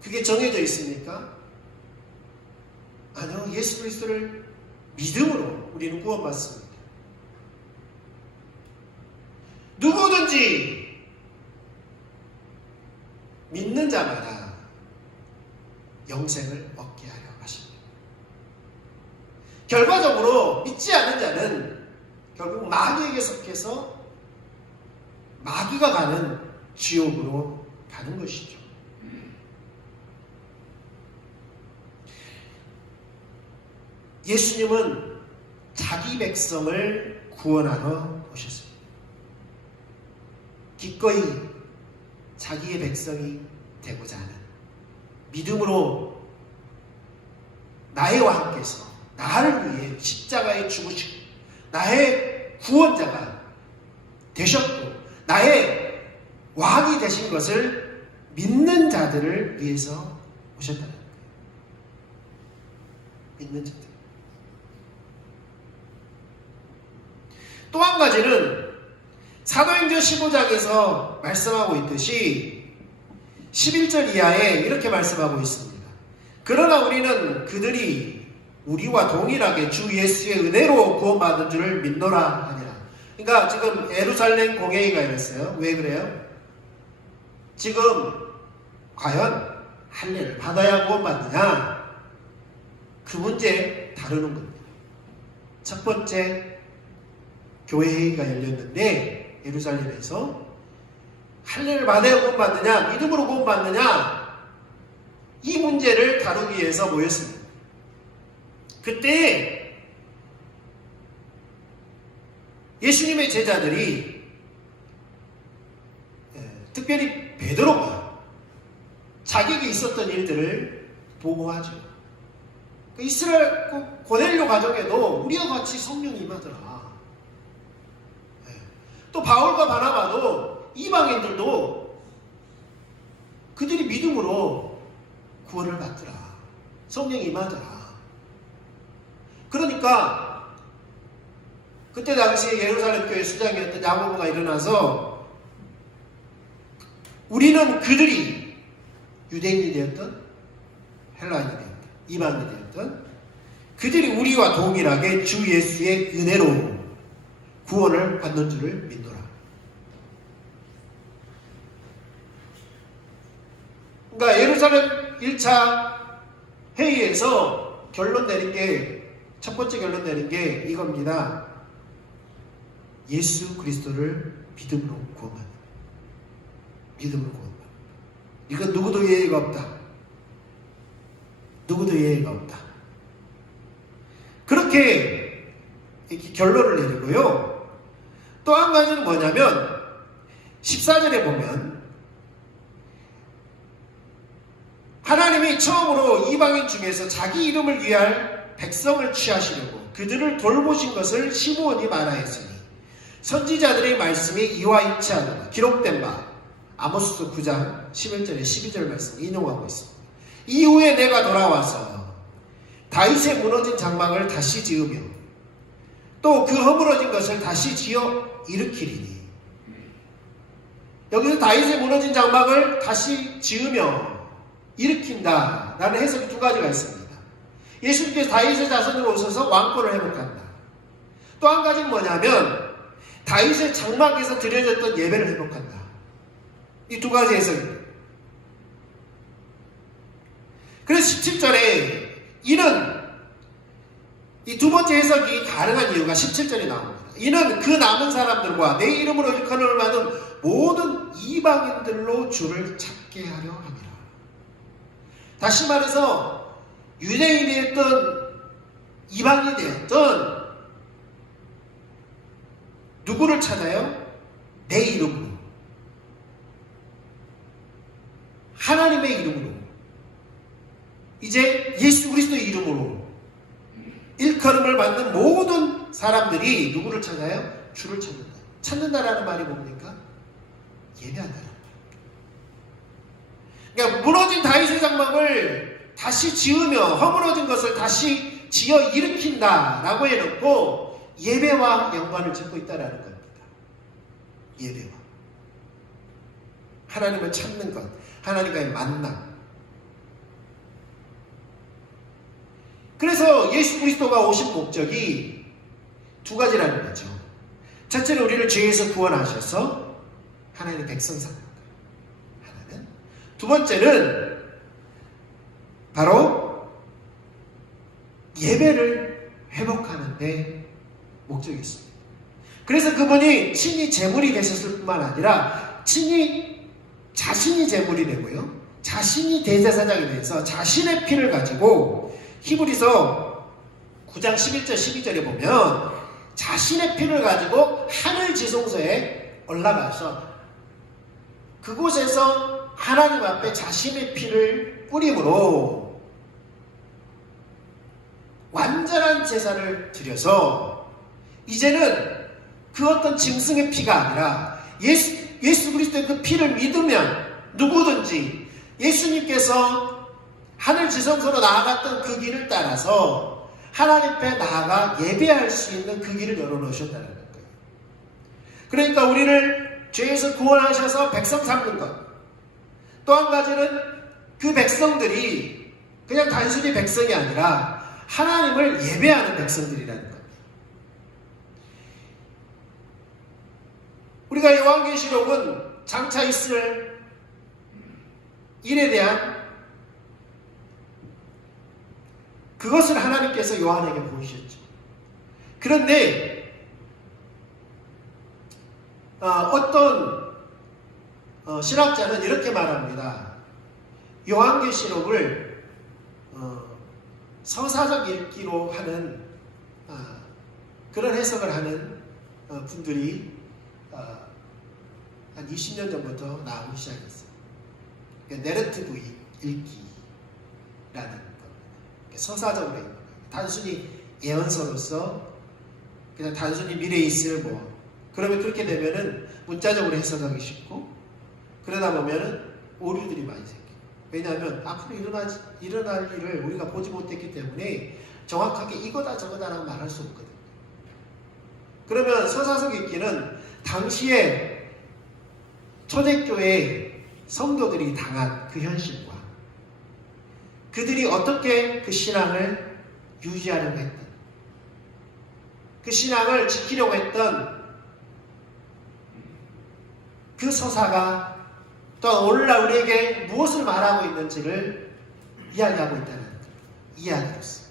그게 정해져 있습니까? 아니요. 예수 그리스도를 믿음으로 우리는 구원받습니다. 누구든지 믿는 자마다 영생을 얻게 하려 하십니다. 결과적으로 믿지 않은 자는 결국 마귀에게 속해서 마귀가 가는 지옥으로 가는 것이죠. 예수님은 자기 백성을 구원하러 오셨습니다. 기꺼이 자기의 백성이 되고자 하는 믿음으로 나와 함께서 나를 위해 십자가에 죽으시고 나의 구원자가 되셨고 나의 왕이 되신 것을 믿는 자들을 위해서 오셨다는 거예요. 믿는 자들. 또 한 가지는 사도행전 15장에서 말씀하고 있듯이 11절 이하에 이렇게 말씀하고 있습니다. 그러나 우리는 그들이 우리와 동일하게 주 예수의 은혜로 구원받은 줄을 믿노라 하니라. 그러니까 지금 예루살렘 공회의가 이랬어요. 왜 그래요? 지금 과연 할례를 받아야 구원받느냐? 그 문제 다루는 겁니다. 첫 번째 교회 회의가 열렸는데 예루살렘에서 할례를 받아야 구원받느냐, 믿음으로 구원받느냐, 이 문제를 다루기 위해서 모였습니다. 그때 예수님의 제자들이 특별히 베드로가 자기에게 있었던 일들을 보고하죠. 이스라엘 고넬료 가정에도 우리와 같이 성령이 임하더라. 또 바울과 바나바도 이방인들도 그들이 믿음으로 구원을 받더라. 성령이 임하더라. 그러니까 그때 당시에 예루살렘 교회 수장이었던 야고보가 일어나서 우리는 그들이 유대인이 되었던 헬라인이 되었던 이방인이 되었던 그들이 우리와 동일하게 주 예수의 은혜로 구원을 받는 줄을 믿노라. 그러니까 예루살렘 1차 회의에서 결론 내린 게, 첫 번째 결론 내린 게 이겁니다. 예수 그리스도를 믿음으로 구원받는다. 믿음으로 구원받는다. 이건 누구도 예의가 없다. 누구도 예의가 없다. 그렇게 결론을 내리고요. 또 한 가지는 뭐냐면 14절에 보면 하나님이 처음으로 이방인 중에서 자기 이름을 위할 백성을 취하시려고 그들을 돌보신 것을 시므온이 말하였으니 선지자들의 말씀이 이와 일치하노라. 기록된 바 아모스 9장 11절에 12절 말씀 인용하고 있습니다. 이후에 내가 돌아와서 다윗의 무너진 장막을 다시 지으며 또 그 허물어진 것을 다시 지어 일으키리니. 여기서 다윗의 무너진 장막을 다시 지으며 일으킨다 라는 해석이 두 가지가 있습니다. 예수님께서 다윗의 자손으로 오셔서 왕권을 회복한다. 또 한 가지는 뭐냐면 다윗의 장막에서 드려졌던 예배를 회복한다. 이 두 가지 해석입니다. 그래서 17절에 이는 이 두 번째 해석이 가능한 이유가 17절에 나옵니다. 이는 그 남은 사람들과 내 이름으로 일컬음을 받은 모든 이방인들로 주를 찾게 하려 함이라. 다시 말해서 유대인이 됐던 이방인이 되었던 누구를 찾아요? 내 이름으로, 하나님의 이름으로, 이제 예수 그리스도의 이름으로 일컬음을 받는 모든 사람들이 누구를 찾아요? 주를 찾는다. 찾는다라는 말이 뭡니까? 예배한다라는 말. 그러니까 무너진 다윗의 장막을 다시 지으며 허물어진 것을 다시 지어 일으킨다라고 해놓고 예배와 연관을 짓고 있다라는 겁니다. 예배와 하나님을 찾는 것, 하나님과의 만남. 그래서 예수 그리스도가 오신 목적이 두 가지라는 거죠. 첫째는 우리를 죄에서 구원하셔서 하나님의 백성 삼는 것. 하나는. 두 번째는 바로 예배를 회복하는 데 목적이 있습니다. 그래서 그분이 친히 제물이 되셨을 뿐만 아니라 친히 자신이 제물이 되고요. 자신이 대제사장이 돼서 자신의 피를 가지고 히브리서 9장 11절 12절에 보면 자신의 피를 가지고 하늘 지성소에 올라가서 그곳에서 하나님 앞에 자신의 피를 뿌림으로 완전한 제사를 드려서 이제는 그 어떤 짐승의 피가 아니라 예수 그리스도의 그 피를 믿으면 누구든지 예수님께서 하늘 지성소로 나아갔던 그 길을 따라서 하나님 앞에 나아가 예배할 수 있는 그 길을 열어놓으셨다는 거예요. 그러니까 우리를 죄에서 구원하셔서 백성 삼는 것. 또 한 가지는 그 백성들이 그냥 단순히 백성이 아니라 하나님을 예배하는 백성들이라는 겁니다. 우리가 요한계시록은 장차 있을 일에 대한 그것을 하나님께서 요한에게 보이셨죠. 그런데 어떤 신학자는 이렇게 말합니다. 요한계시록을 서사적 읽기로 하는 그런 해석을 하는 분들이 한 20년 전부터 나오기 시작했어요. 그러니까 내러티브 읽기라는 서사적으로 단순히 예언서로서 그냥 단순히 미래에 있을 그러면 그렇게 되면은 문자적으로 해석하기 쉽고, 그러다 보면은 오류들이 많이 생겨요. 왜냐하면 앞으로 일어날 일을 우리가 보지 못했기 때문에 정확하게 이거다 저거다라고 말할 수 없거든요. 그러면 서사석 읽기는 당시에 초대교회 성도들이 당한 그 현실과 그들이 어떻게 그 신앙을 유지하려고 했던, 그 신앙을 지키려고 했던 그 서사가 또 오늘날 우리에게 무엇을 말하고 있는지를 이야기하고 있다는 이야기로서.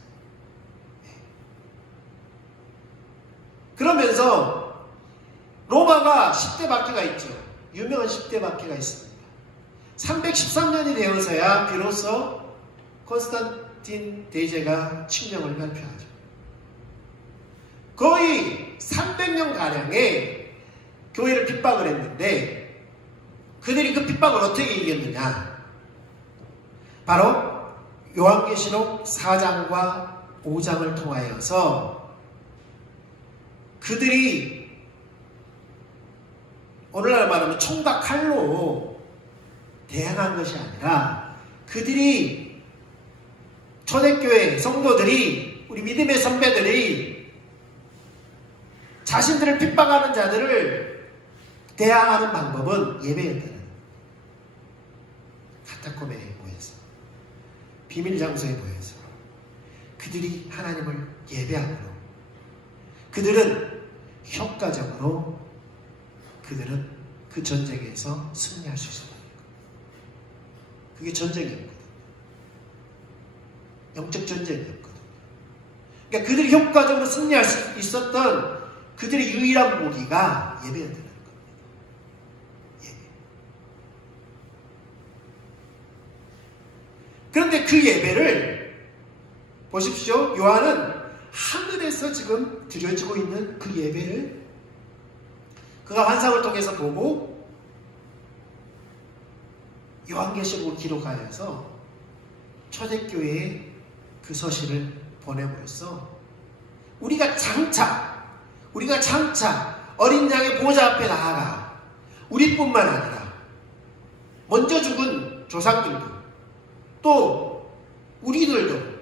그러면서 로마가 10대 박해가 있죠. 유명한 10대 박해가 있습니다. 313년이 되어서야 비로소 콘스탄틴 대제가 칙령을 발표하죠. 거의 300년가량의 교회를 핍박을 했는데 그들이 그 핍박을 어떻게 이겼느냐? 바로 요한계시록 4장과 5장을 통하여서 그들이 오늘날 말하면 총과 칼로 대항한 것이 아니라 그들이 초대교회 성도들이 우리 믿음의 선배들이 자신들을 핍박하는 자들을 대항하는 방법은 예배였다는, 카타콤에 모여서 비밀 장소에 모여서 그들이 하나님을 예배함으로 그들은 효과적으로 그들은 그 전쟁에서 승리할 수 있었다는 것. 그게 전쟁이었거든. 영적 전쟁이었거든. 그러니까 그들이 효과적으로 승리할 수 있었던 그들의 유일한 무기가 예배였다는 겁니다. 예배. 그런데 그 예배를 보십시오. 요한은 하늘에서 지금 드려지고 있는 그 예배를 그가 환상을 통해서 보고 요한계시록을 기록하여서 초대교회에 그 서신을 보냄으로써 우리가 장차 어린 양의 보좌 앞에 나아가 우리뿐만 아니라 먼저 죽은 조상들도 또 우리들도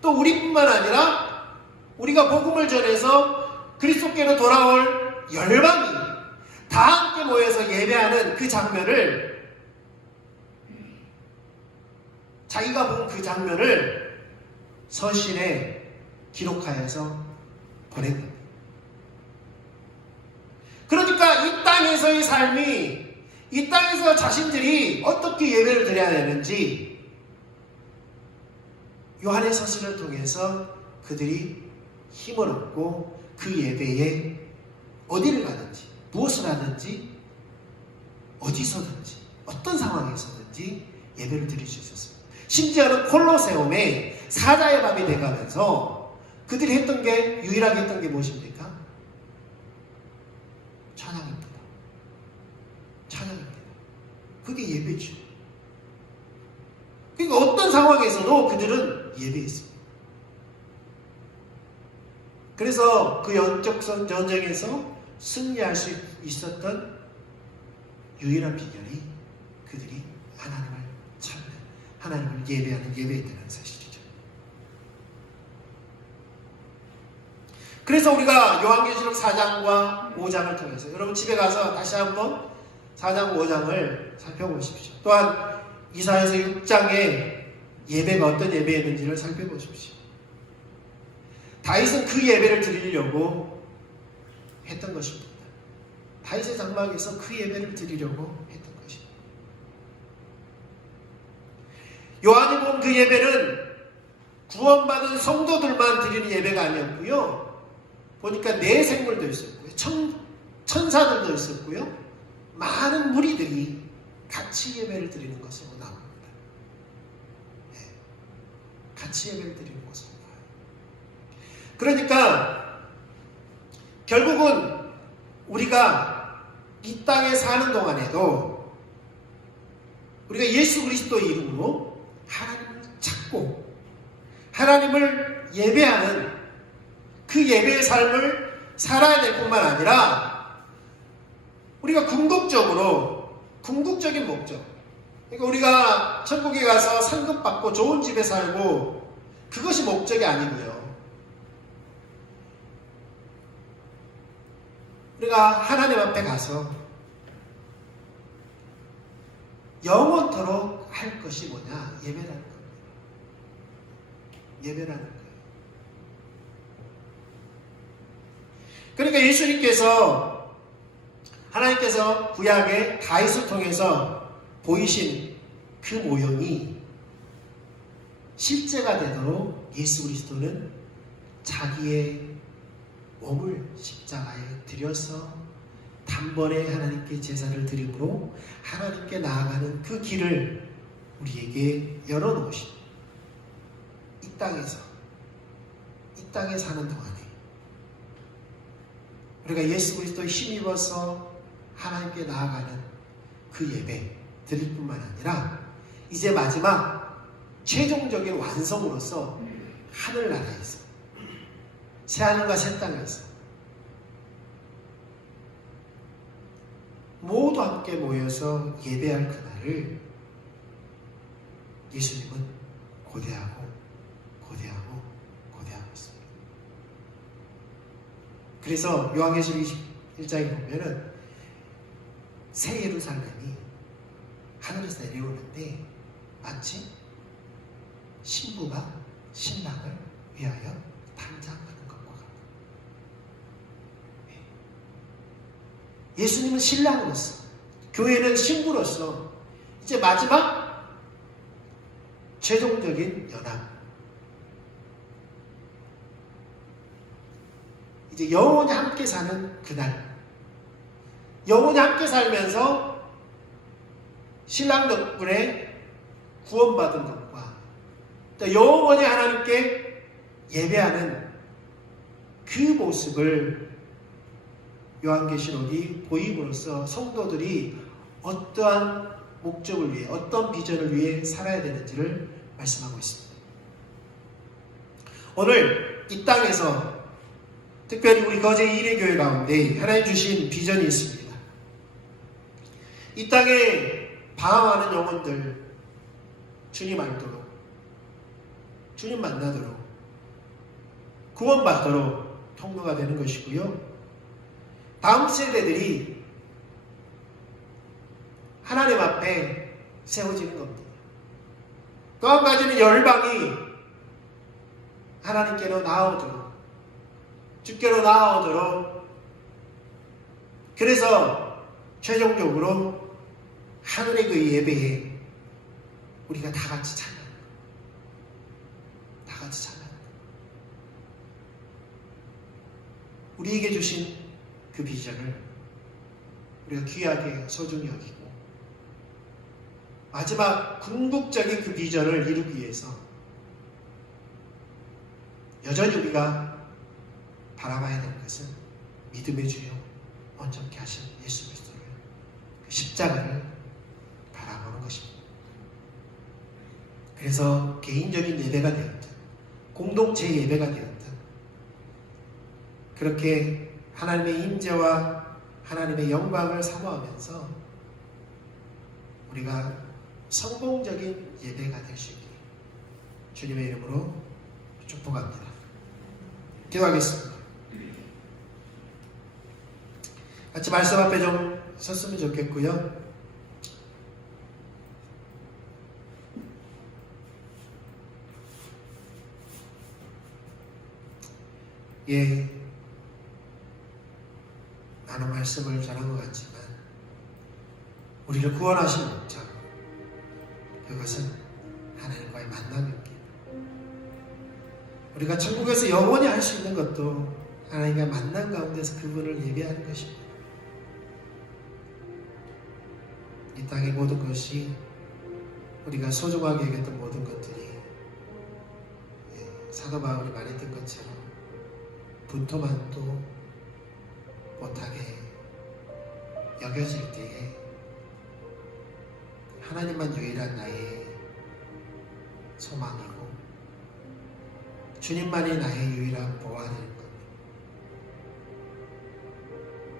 또 우리뿐만 아니라 우리가 복음을 전해서 그리스도께로 돌아올 열방이 다 함께 모여서 예배하는 그 장면을, 자기가 본 그 장면을 서신에 기록하여서 보낸 겁니다. 그러니까 이 땅에서의 삶이, 이 땅에서 자신들이 어떻게 예배를 드려야 되는지 요한의 서신을 통해서 그들이 힘을 얻고 그 예배에 어디를 가든지 무엇을 하든지 어디서든지 어떤 상황에서든지 예배를 드릴 수 있었습니다. 심지어는 콜로세움에 사자의 밤이 돼가면서 그들이 했던 게, 유일하게 했던 게 무엇입니까? 찬양입니다. 찬양입니다. 그게 예배죠. 그러니까 어떤 상황에서도 그들은 예배했습니다. 그래서 그 영적 전쟁에서 승리할 수 있었던 유일한 비결이 그들이 하나님을 찾는, 하나님을 예배하는 예배였다는 사실이죠. 그래서 우리가 요한계시록 4장과 5장을 통해서, 여러분 집에 가서 다시 한번 4장 5장을 살펴보십시오. 또한 이사야서 6장의 예배가 어떤 예배였는지를 살펴보십시오. 다윗은 그 예배를 드리려고 했던 것입니다. 다윗의 장막에서 그 예배를 드리려고 했던 것입니다. 요한이 본 그 예배는 구원받은 성도들만 드리는 예배가 아니었고요. 보니까 내 생물도 있었고요. 천사들도 있었고요. 많은 무리들이 같이 예배를 드리는 것으로 나옵니다. 네. 같이 예배를 드리는 것으로 나와요. 그러니까 결국은 우리가 이 땅에 사는 동안에도 우리가 예수 그리스도의 이름으로 하나님을 찾고 하나님을 예배하는 그 예배의 삶을 살아야 될 뿐만 아니라 우리가 궁극적인 목적. 그러니까 우리가 천국에 가서 상급 받고 좋은 집에 살고 그것이 목적이 아니고요. 우리가 하나님 앞에 가서 영원토록 할 것이 뭐냐? 예배라는 겁니다. 예배라는 거예요. 그러니까 하나님께서 구약의 다윗을 통해서 보이신 그 모형이 실제가 되도록 예수 그리스도는 자기의 몸을 십자가에 들여서 단번에 하나님께 제사를 드림으로 하나님께 나아가는 그 길을 우리에게 열어놓으신 이 땅에 사는 동안에 우리가 예수 그리스도에 힘입어서 하나님께 나아가는 그 예배 드릴 뿐만 아니라 이제 마지막 최종적인 완성으로서 하늘나라에서 새하늘과 새 땅에서 모두 함께 모여서 예배할 그날을 예수님은 고대하고 있습니다. 그래서 요한계시록 21장에 보면은 새 예루살렘이 하늘에서 내려오는데 마치 신부가 신랑을 위하여 담장하는 것과 같다. 예수님은 신랑으로서, 교회는 신부로서 이제 마지막 최종적인 연합, 이제 영원히 함께 사는 그날, 영원히 함께 살면서 신랑 덕분에 구원받은 것과 또 영원히 하나님께 예배하는 그 모습을 요한계시록이 보임으로써 성도들이 어떠한 목적을 위해, 어떤 비전을 위해 살아야 되는지를 말씀하고 있습니다. 오늘 이 땅에서 특별히 우리 거제 이레교회 가운데 하나님 주신 비전이 있습니다. 이 땅에 방황하는 영혼들 주님 알도록, 주님 만나도록, 구원받도록 통로가 되는 것이고요. 다음 세대들이 하나님 앞에 세워지는 겁니다. 또 한 가지는 열방이 하나님께로 나아오도록, 주께로 나아오도록, 그래서 최종적으로 하늘의 그 예배에 우리가 다 같이 참여하는 거예요. 다 같이 참여하는 거예요. 우리에게 주신 그 비전을 우리가 귀하게 소중히 여기고 마지막 궁극적인 그 비전을 이루기 위해서 여전히 우리가 바라봐야 되는 것은 믿음의 주요 온전케 하신 예수 그리스도를, 그 십자가를 바라보는 것입니다. 그래서 개인적인 예배가 되었든 공동체 예배가 되었든 그렇게 하나님의 임재와 하나님의 영광을 사모하면서 우리가 성공적인 예배가 될 수 있기를 주님의 이름으로 축복합니다. 기도하겠습니다. 같이 말씀 앞에 좀 섰으면 좋겠고요. 많은 말씀을 전한 것 같지만 우리를 구원하신 목적, 그것은 하나님과의 만남입니다. 우리가 천국에서 영원히 할 수 있는 것도 하나님과 만남 가운데서 그분을 예배하는 것입니다. 이 땅의 모든 것이 우리가 소중하게 여겼던 모든 것들이 사도 바울이 말했던 것처럼 분토만도 못하게 여겨질 때에 하나님만 유일한 나의 소망이고 주님만이 나의 유일한 보호하는 겁니다.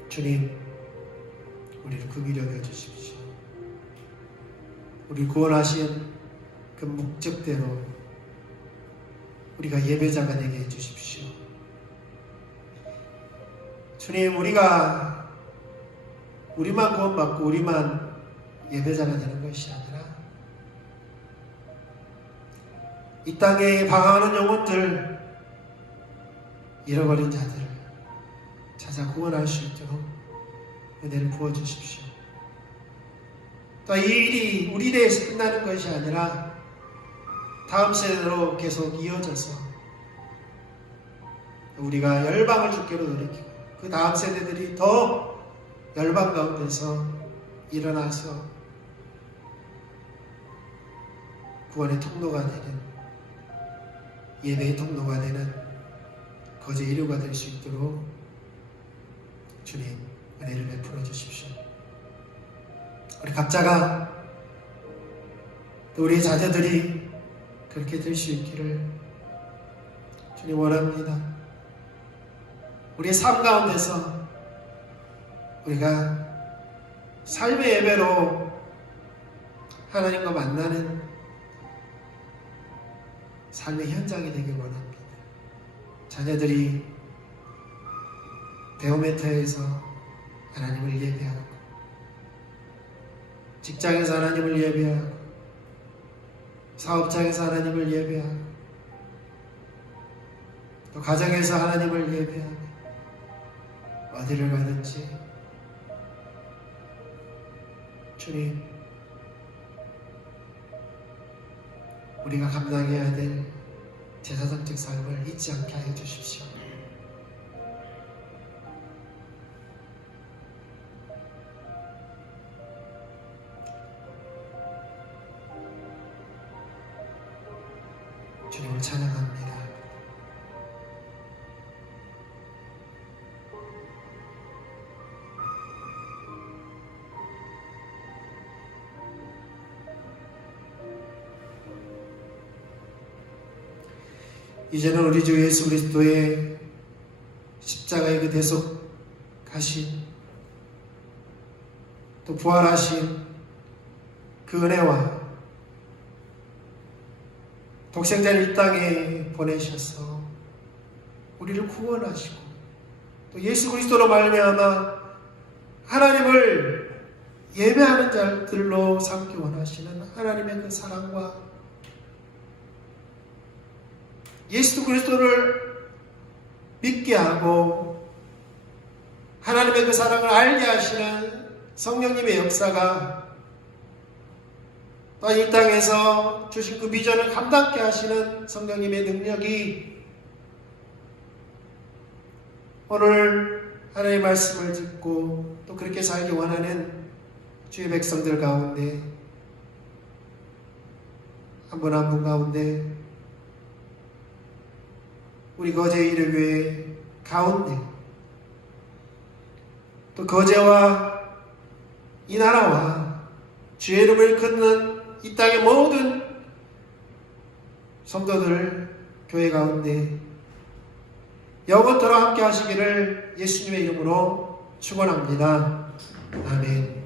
주님, 우리를 긍휼히 여겨 주십시오. 우리 구원하신 그 목적대로 우리가 예배자가 되게 해주십시오. 주님, 우리만 구원받고 우리만 예배자가 되는 것이 아니라 이 땅에 방황하는 영혼들, 잃어버린 자들을 찾아 구원할 수 있도록 은혜를 부어주십시오. 또 이 일이 우리 대에서 끝나는 것이 아니라 다음 세대로 계속 이어져서 우리가 열방을 주께로 돌이키고 그 다음 세대들이 더 열방 가운데서 일어나서 구원의 통로가 되는, 예배의 통로가 되는 거저 일요가 될 수 있도록 주님 은혜를 베풀어 주십시오. 우리 각자가 또 우리 자녀들이 그렇게 될 수 있기를 주님 원합니다. 우리의 삶 가운데서 우리가 삶의 예배로 하나님과 만나는 삶의 현장이 되길 원합니다. 자녀들이 베오메타에서 하나님을 예배하고, 직장에서 하나님을 예배하고, 사업장에서 하나님을 예배하고, 또 가정에서 하나님을 예배하고, 어디를 가든지 주님, 우리가 감당해야 될 제사장적 삶을 잊지 않게 하여 주십시오. 주님을 찬양합니다. 이제는 우리 주 예수 그리스도의 십자가의 그 대속하신, 또 부활하신 그 은혜와 독생자를 이 땅에 보내셔서 우리를 구원하시고, 또 예수 그리스도로 말미암아 하나님을 예배하는 자들로 삼기 원하시는 하나님의 그 사랑과 예수 그리스도를 믿게 하고 하나님의 그 사랑을 알게 하시는 성령님의 역사가 또 이 땅에서 주신 그 비전을 감당케 하시는 성령님의 능력이 오늘 하나님의 말씀을 듣고 또 그렇게 살기 원하는 주의 백성들 가운데 한 분 한 분 가운데 우리 거제 일요교회 가운데 또 거제와 이 나라와 주의 이름을 걷는 이 땅의 모든 성도들 교회 가운데 영원토록 함께 하시기를 예수님의 이름으로 축원합니다. 아멘.